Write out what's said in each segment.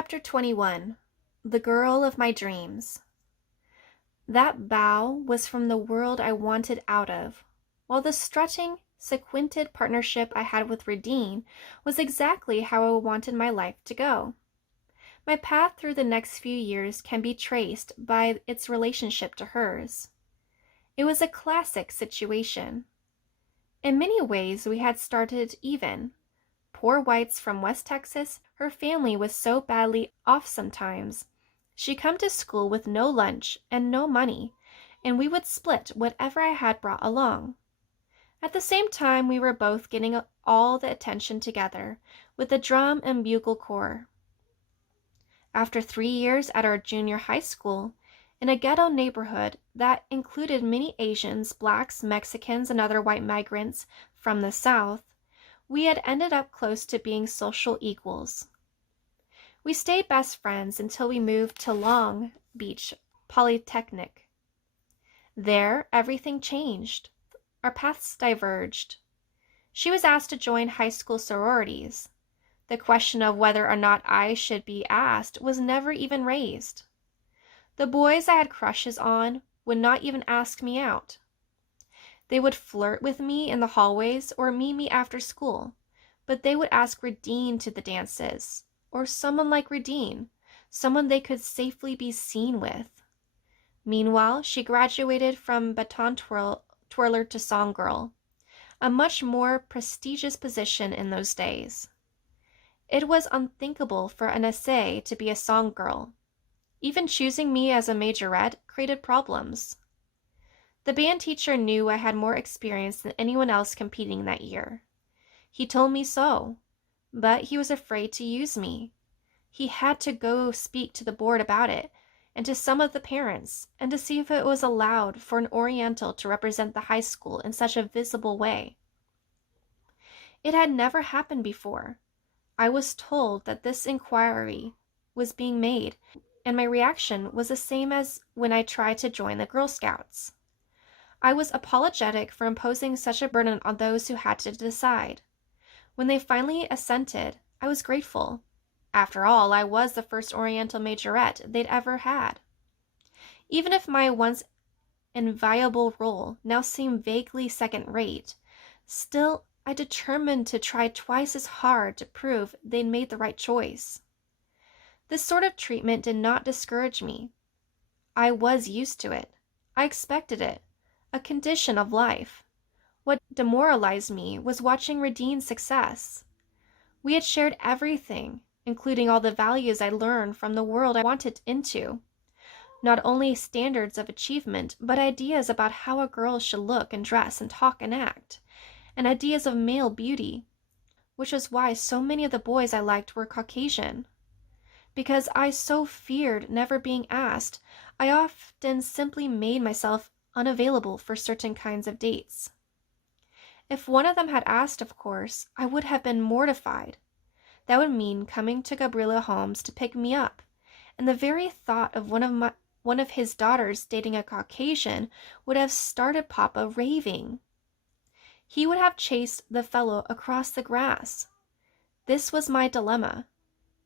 Chapter 21. The Girl of My Dreams. That bow was from the world I wanted out of, while the strutting, sequinted partnership I had with Redine was exactly how I wanted my life to go. My path through the next few years can be traced by its relationship to hers. It was a classic situation. In many ways, we had started even. Poor whites from West Texas, her family was so badly off sometimes. She'd come to school with no lunch and no money, and we would split whatever I had brought along. At the same time, we were both getting all the attention together with the drum and bugle corps. After 3 years at our junior high school, in a ghetto neighborhood that included many Asians, blacks, Mexicans, and other white migrants from the South, we had ended up close to being social equals. We stayed best friends until we moved to Long Beach Polytechnic. There, everything changed. Our paths diverged. She was asked to join high school sororities. The question of whether or not I should be asked was never even raised. The boys I had crushes on would not even ask me out. They would flirt with me in the hallways or meet me after school, but they would ask Redine to the dances, or someone like Redine, someone they could safely be seen with. Meanwhile, she graduated from baton twirler to song girl, a much more prestigious position in those days. It was unthinkable for an essay to be a song girl. Even choosing me as a majorette created problems. The band teacher knew I had more experience than anyone else competing that year. He told me so, but he was afraid to use me. He had to go speak to the board about it, and to some of the parents, and to see if it was allowed for an Oriental to represent the high school in such a visible way. It had never happened before. I was told that this inquiry was being made, and my reaction was the same as when I tried to join the Girl Scouts. I was apologetic for imposing such a burden on those who had to decide. When they finally assented, I was grateful. After all, I was the first Oriental majorette they'd ever had. Even if my once inviolable role now seemed vaguely second-rate, still I determined to try twice as hard to prove they'd made the right choice. This sort of treatment did not discourage me. I was used to it. I expected it. A condition of life. What demoralized me was watching Redine's success. We had shared everything, including all the values I learned from the world I wanted into. Not only standards of achievement, but ideas about how a girl should look and dress and talk and act, and ideas of male beauty, which was why so many of the boys I liked were Caucasian. Because I so feared never being asked, I often simply made myself unavailable for certain kinds of dates. If one of them had asked, of course, I would have been mortified. That would mean coming to Gabriela Holmes to pick me up, and the very thought of one of his daughters dating a Caucasian would have started Papa raving. He would have chased the fellow across the grass. This was my dilemma.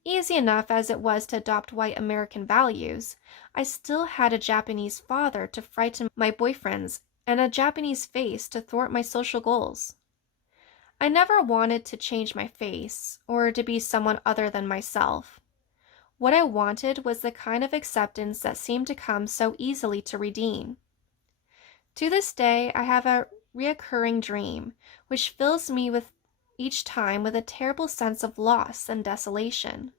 Easy enough as it was to adopt white American values, I still had a Japanese father to frighten my boyfriends and a Japanese face to thwart my social goals. I never wanted to change my face or to be someone other than myself. What I wanted was the kind of acceptance that seemed to come so easily to Redine. To this day, I have a reoccurring dream, which fills me with each time with a terrible sense of loss and desolation.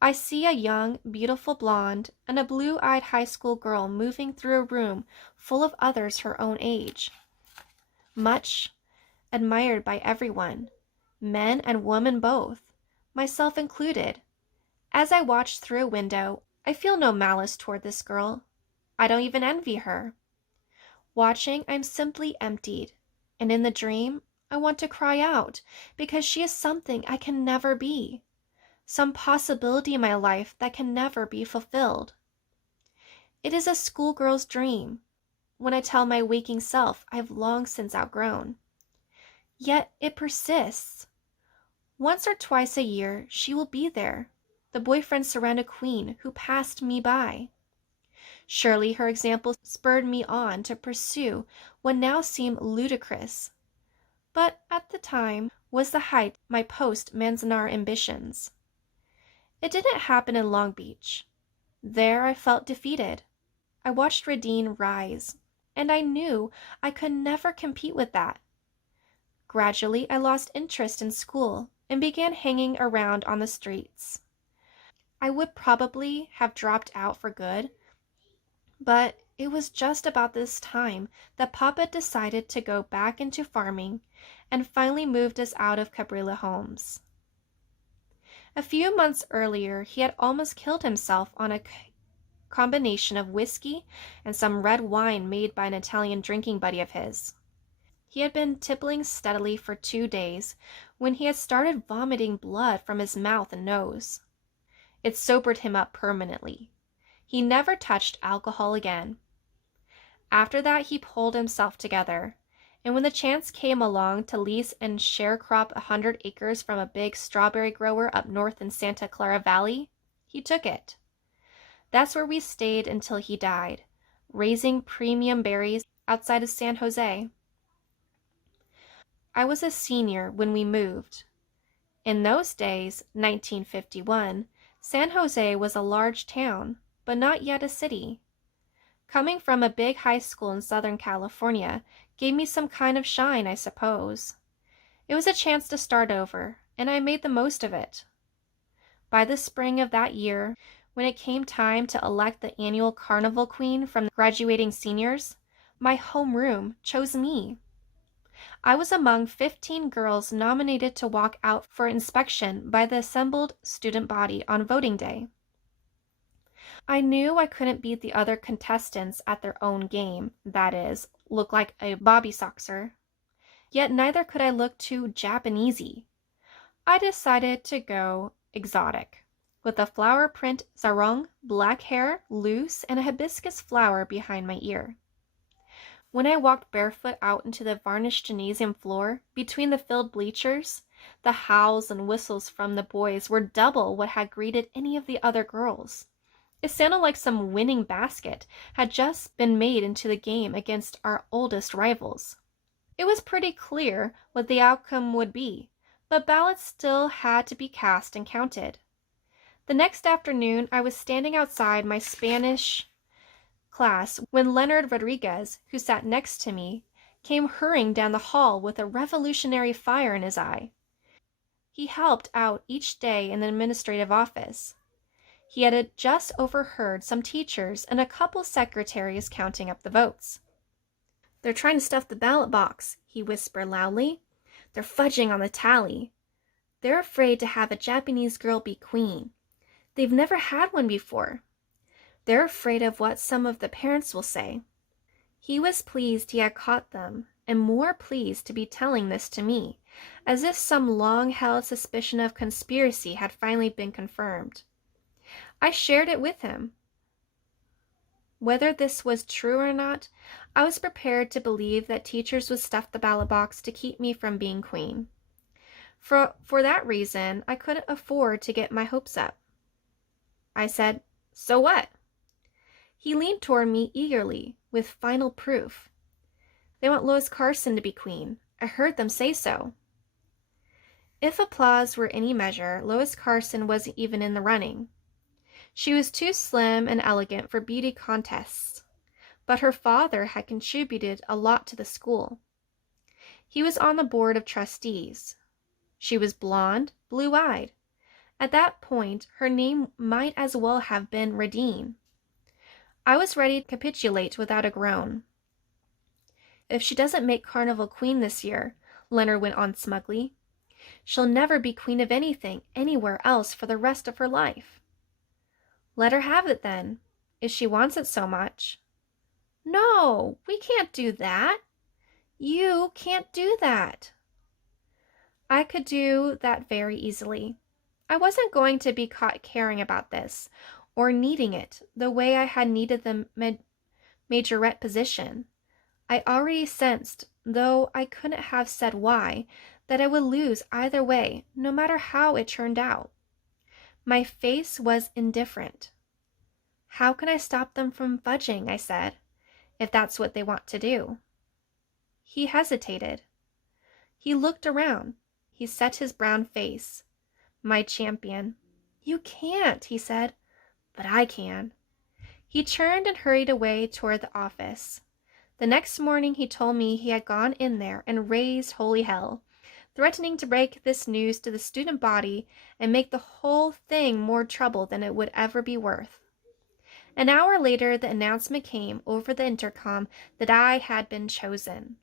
I see a young, beautiful blonde and a blue-eyed high school girl moving through a room full of others her own age, much admired by everyone, men and women both, myself included. As I watch through a window, I feel no malice toward this girl. I don't even envy her. Watching, I'm simply emptied, and in the dream, I want to cry out, because she is something I can never be, some possibility in my life that can never be fulfilled. It is a schoolgirl's dream, when I tell my waking self I've long since outgrown. Yet it persists. Once or twice a year, she will be there, the boyfriend surrounded queen who passed me by. Surely her example spurred me on to pursue what now seemed ludicrous, but at the time was the height of my post-Manzanar ambitions. It didn't happen in Long Beach. There I felt defeated. I watched Irene rise, and I knew I could never compete with that. Gradually, I lost interest in school and began hanging around on the streets. I would probably have dropped out for good, but it was just about this time that Papa decided to go back into farming and finally moved us out of Cabrilla homes. A few months earlier, he had almost killed himself on a combination of whiskey and some red wine made by an Italian drinking buddy of his. He had been tippling steadily for 2 days when he had started vomiting blood from his mouth and nose. It sobered him up permanently. He never touched alcohol again. After that, he pulled himself together, and when the chance came along to lease and sharecrop 100 acres from a big strawberry grower up north in Santa Clara Valley, he took it. That's where we stayed until he died, raising premium berries outside of San Jose. I was a senior when we moved. In those days, 1951, San Jose was a large town, but not yet a city. Coming from a big high school in Southern California gave me some kind of shine, I suppose. It was a chance to start over, and I made the most of it. By the spring of that year, when it came time to elect the annual carnival queen from the graduating seniors, my homeroom chose me. I was among 15 girls nominated to walk out for inspection by the assembled student body on voting day. I knew I couldn't beat the other contestants at their own game, that is, look like a bobby soxer. Yet neither could I look too Japanesey. I decided to go exotic, with a flower print sarong, black hair, loose, and a hibiscus flower behind my ear. When I walked barefoot out into the varnished gymnasium floor, between the filled bleachers, the howls and whistles from the boys were double what had greeted any of the other girls. It sounded like some winning basket had just been made into the game against our oldest rivals. It was pretty clear what the outcome would be, but ballots still had to be cast and counted. The next afternoon, I was standing outside my Spanish class when Leonard Rodriguez, who sat next to me, came hurrying down the hall with a revolutionary fire in his eye. He helped out each day in the administrative office. He had just overheard some teachers and a couple secretaries counting up the votes. "They're trying to stuff the ballot box," he whispered loudly. "They're fudging on the tally. They're afraid to have a Japanese girl be queen. They've never had one before. They're afraid of what some of the parents will say." He was pleased he had caught them, and more pleased to be telling this to me, as if some long-held suspicion of conspiracy had finally been confirmed. I shared it with him. Whether this was true or not, I was prepared to believe that teachers would stuff the ballot box to keep me from being queen. For that reason, I couldn't afford to get my hopes up. I said, "So what?" He leaned toward me eagerly, with final proof. "They want Lois Carson to be queen. I heard them say so." If applause were any measure, Lois Carson wasn't even in the running. She was too slim and elegant for beauty contests, but her father had contributed a lot to the school. He was on the board of trustees. She was blonde, blue-eyed. At that point, her name might as well have been Radine. I was ready to capitulate without a groan. "If she doesn't make Carnival Queen this year," Leonard went on smugly, "she'll never be queen of anything anywhere else for the rest of her life." "Let her have it then, if she wants it so much." "No, we can't do that. You can't do that." I could do that very easily. I wasn't going to be caught caring about this, or needing it, the way I had needed the majorette position. I already sensed, though I couldn't have said why, that I would lose either way, no matter how it turned out. My face was indifferent. How can I stop them from fudging, I said, if that's what they want to do? He hesitated. He looked around. He set his brown face. My champion. You can't, he said, but I can. He turned and hurried away toward the office. The next morning he told me he had gone in there and raised holy hell, threatening to break this news to the student body and make the whole thing more trouble than it would ever be worth. An hour later, the announcement came over the intercom that I had been chosen.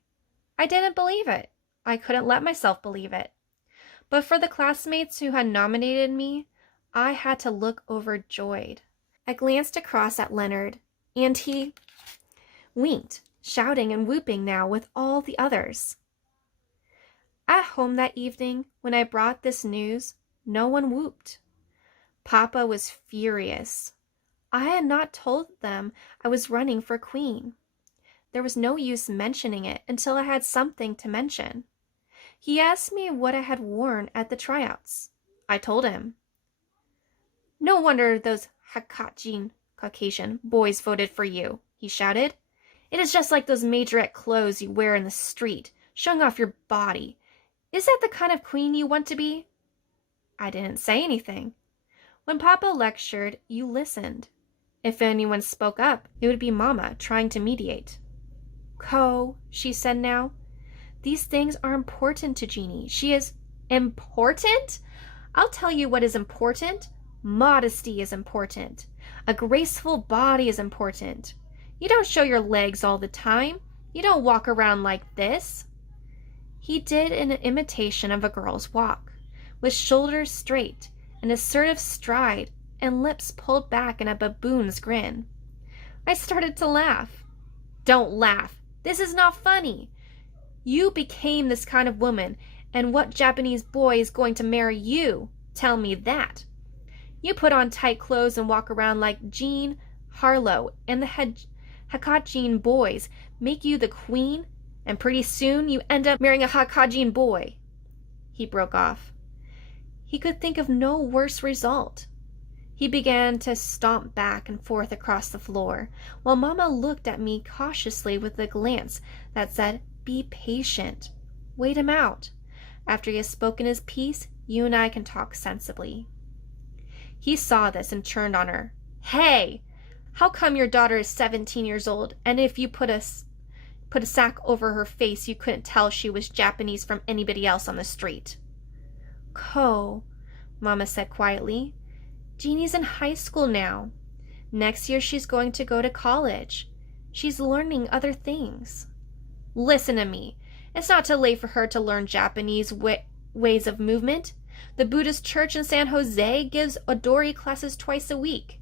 I didn't believe it. I couldn't let myself believe it. But for the classmates who had nominated me, I had to look overjoyed. I glanced across at Leonard, and he winked, shouting and whooping now with all the others. At home that evening, when I brought this news, no one whooped. Papa was furious. I had not told them I was running for queen. There was no use mentioning it until I had something to mention. He asked me what I had worn at the tryouts. I told him. No wonder those Hakachin Caucasian boys voted for you, he shouted. It is just like those majorette clothes you wear in the street, showing off your body. Is that the kind of queen you want to be? I didn't say anything. When Papa lectured, you listened. If anyone spoke up, it would be Mama trying to mediate. Co, she said now, these things are important to Jeanne. She is important? I'll tell you what is important. Modesty is important. A graceful body is important. You don't show your legs all the time. You don't walk around like this. He did an imitation of a girl's walk, with shoulders straight, an assertive stride, and lips pulled back in a baboon's grin. I started to laugh. Don't laugh. This is not funny. You became this kind of woman, and what Japanese boy is going to marry you? Tell me that. You put on tight clothes and walk around like Jean Harlow, and the Hakachin boys make you the queen, and pretty soon you end up marrying a Hakachin boy. He broke off. He could think of no worse result. He began to stomp back and forth across the floor, while Mama looked at me cautiously with a glance that said, Be patient. Wait him out. After he has spoken his piece, you and I can talk sensibly. He saw this and turned on her. Hey! How come your daughter is 17 years old, and if you put a sack over her face, you couldn't tell she was Japanese from anybody else on the street? Co, Mama said quietly, Jeannie's in high school now. Next year she's going to go to college. She's learning other things. Listen to me. It's not too late for her to learn Japanese ways of movement. The Buddhist church in San Jose gives Odori classes twice a week.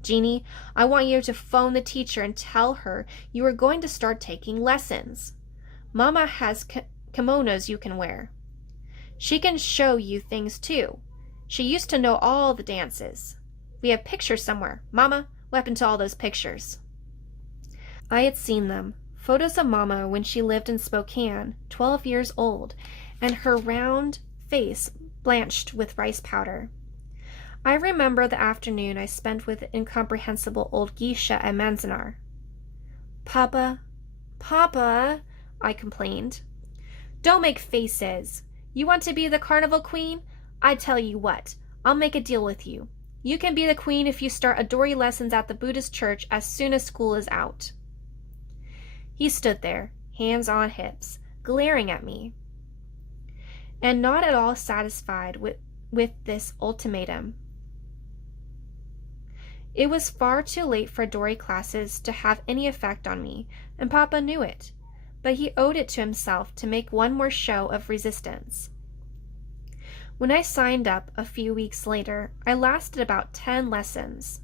Jeannie, I want you to phone the teacher and tell her you are going to start taking lessons. Mama has kimonos you can wear. She can show you things too. She used to know all the dances. We have pictures somewhere. Mama, what happened to all those pictures? I had seen them. Photos of Mama when she lived in Spokane, 12 years old, and her round face blanched with rice powder. I remember the afternoon I spent with the incomprehensible old geisha at Manzanar. Papa, I complained. Don't make faces. You want to be the carnival queen? I tell you what, I'll make a deal with you. You can be the queen if you start Odori lessons at the Buddhist church as soon as school is out. He stood there, hands on hips, glaring at me, and not at all satisfied with this ultimatum. It was far too late for Odori classes to have any effect on me, and Papa knew it, but he owed it to himself to make one more show of resistance. When I signed up a few weeks later, I lasted about 10 lessons.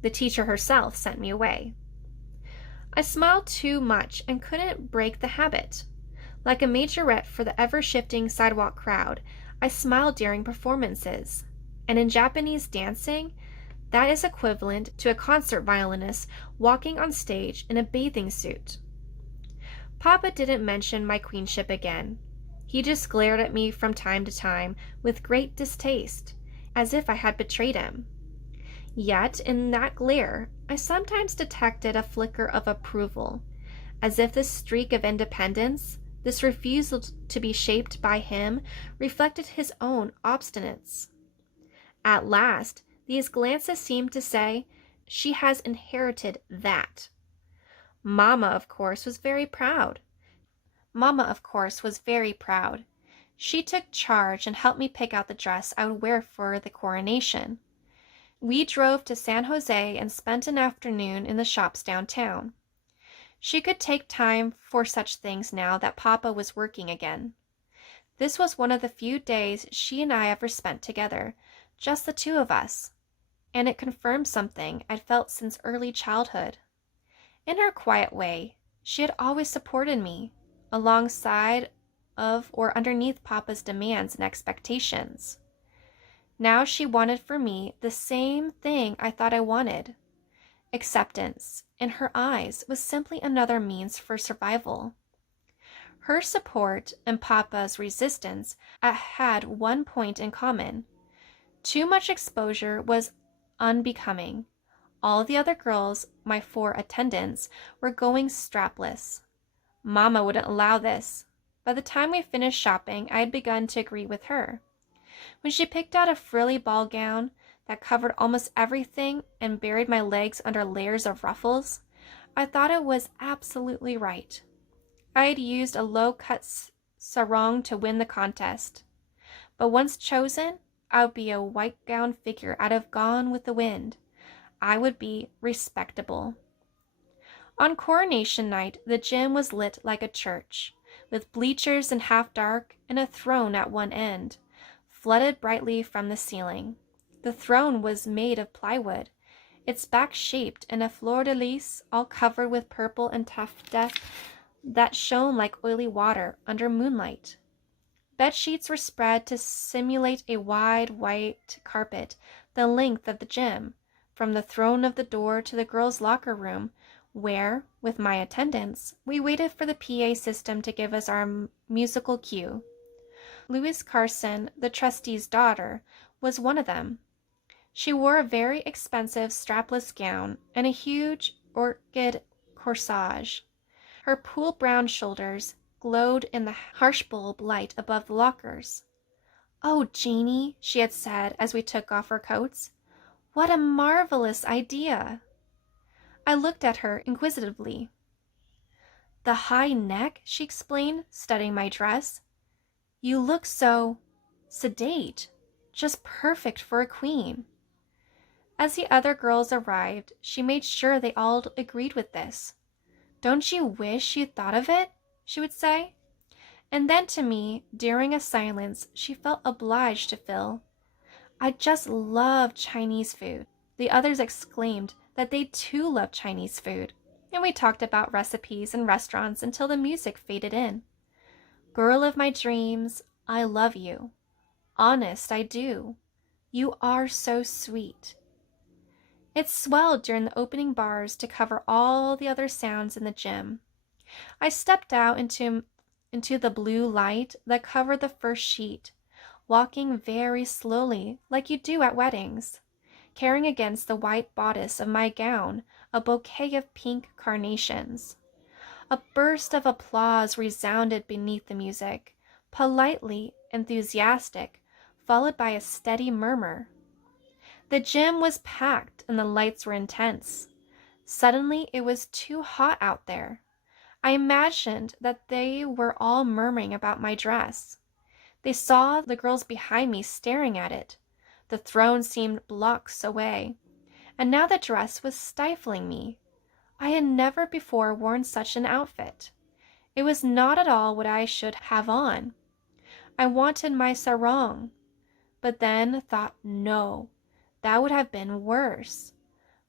The teacher herself sent me away. I smiled too much and couldn't break the habit. Like a majorette for the ever-shifting sidewalk crowd, I smiled during performances. And in Japanese dancing, that is equivalent to a concert violinist walking on stage in a bathing suit. Papa didn't mention my queenship again. He just glared at me from time to time with great distaste, as if I had betrayed him. Yet, in that glare, I sometimes detected a flicker of approval, as if this streak of independence, this refusal to be shaped by him, reflected his own obstinance. At last, these glances seemed to say, "She has inherited that." Mamma, of course, was very proud. She took charge and helped me pick out the dress I would wear for the coronation. We drove to San Jose and spent an afternoon in the shops downtown. She could take time for such things now that Papa was working again. This was one of the few days she and I ever spent together, just the two of us, and it confirmed something I'd felt since early childhood. In her quiet way, she had always supported me, alongside of or underneath Papa's demands and expectations. Now she wanted for me the same thing I thought I wanted. Acceptance, in her eyes, was simply another means for survival. Her support and Papa's resistance had one point in common. Too much exposure was unbecoming. All the other girls, my 4 attendants, were going strapless. Mama wouldn't allow this. By the time we finished shopping, I had begun to agree with her. When she picked out a frilly ball gown that covered almost everything and buried my legs under layers of ruffles, I thought it was absolutely right. I had used a low-cut sarong to win the contest, but once chosen, I would be a white-gowned figure out of Gone with the Wind. I would be respectable. On coronation night, the gym was lit like a church, with bleachers in half dark and a throne at one end, flooded brightly from the ceiling. The throne was made of plywood, its back shaped in a fleur-de-lis all covered with purple and taffeta that shone like oily water under moonlight. Bed sheets were spread to simulate a wide white carpet the length of the gym, from the throne of the door to the girls' locker room, where, with my attendants, we waited for the PA system to give us our musical cue. Louise Carson, the trustee's daughter, was one of them. She wore a very expensive strapless gown and a huge orchid corsage. Her pool brown shoulders glowed in the harsh bulb light above the lockers. "Oh, Jeannie," she had said as we took off our coats, "what a marvelous idea!" I looked at her inquisitively. "The high neck," she explained, studying my dress. "You look so sedate, just perfect for a queen." As the other girls arrived, she made sure they all agreed with this. "Don't you wish you'd thought of it?" she would say. And then to me, during a silence she felt obliged to fill, "I just love Chinese food." The others exclaimed that they too loved Chinese food, and we talked about recipes and restaurants until the music faded in. "Girl of my dreams, I love you. Honest, I do. You are so sweet." It swelled during the opening bars to cover all the other sounds in the gym. I stepped out into the blue light that covered the first sheet, walking very slowly like you do at weddings, carrying against the white bodice of my gown a bouquet of pink carnations. A burst of applause resounded beneath the music, politely enthusiastic, followed by a steady murmur. The gym was packed and the lights were intense. Suddenly it was too hot out there. I imagined that they were all murmuring about my dress. They saw the girls behind me staring at it. The throne seemed blocks away, and now the dress was stifling me. I had never before worn such an outfit. It was not at all what I should have on. I wanted my sarong, but then thought, no, that would have been worse.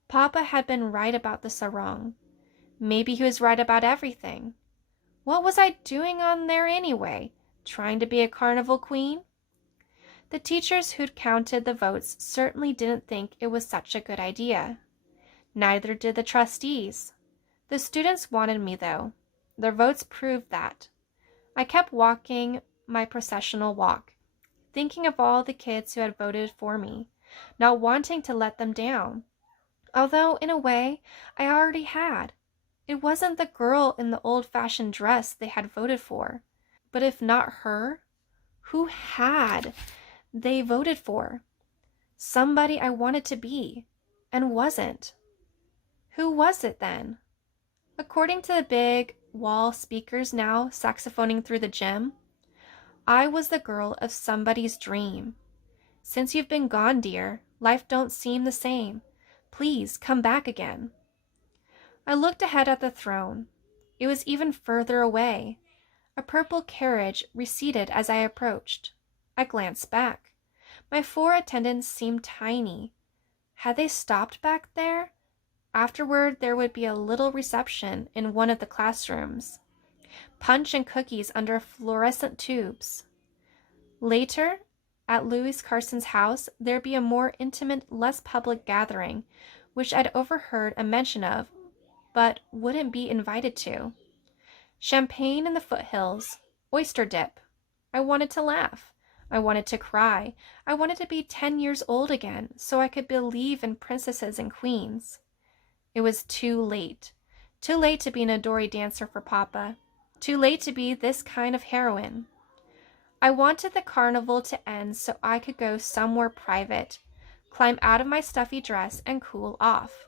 Papa had been right about the sarong. Maybe he was right about everything. What was I doing on there anyway? Trying to be a carnival queen? The teachers who'd counted the votes certainly didn't think it was such a good idea. Neither did the trustees. The students wanted me, though. Their votes proved that. I kept walking my processional walk. thinking of all the kids who had voted for me, not wanting to let them down. Although, in a way, I already had. It wasn't the girl in the old-fashioned dress they had voted for. But if not her, who had they voted for? Somebody I wanted to be, and wasn't. Who was it then? According to the big wall speakers now saxophoning through the gym, I was the girl of somebody's dream. Since you've been gone, dear, life don't seem the same. Please come back again. I looked ahead at the throne. It was even further away. A purple carriage receded as I approached. I glanced back. My 4 attendants seemed tiny. Had they stopped back there? Afterward, there would be a little reception in one of the classrooms. Punch and cookies under fluorescent tubes. Later, at Louis Carson's house, there'd be a more intimate, less public gathering, which I'd overheard a mention of, but wouldn't be invited to. Champagne in the foothills, oyster dip. I wanted to laugh. I wanted to cry. I wanted to be 10 years old again so I could believe in princesses and queens. It was too late. Too late to be an Adori dancer for Papa. Too late to be this kind of heroine. I wanted the carnival to end so I could go somewhere private, climb out of my stuffy dress and cool off.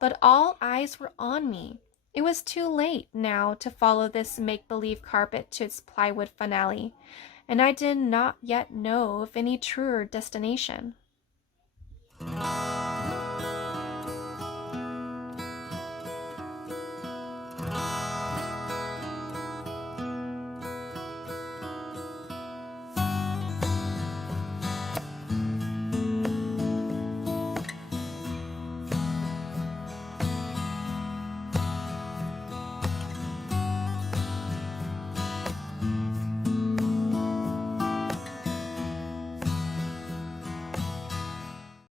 But all eyes were on me. It was too late now to follow this make-believe carpet to its plywood finale, and I did not yet know of any truer destination.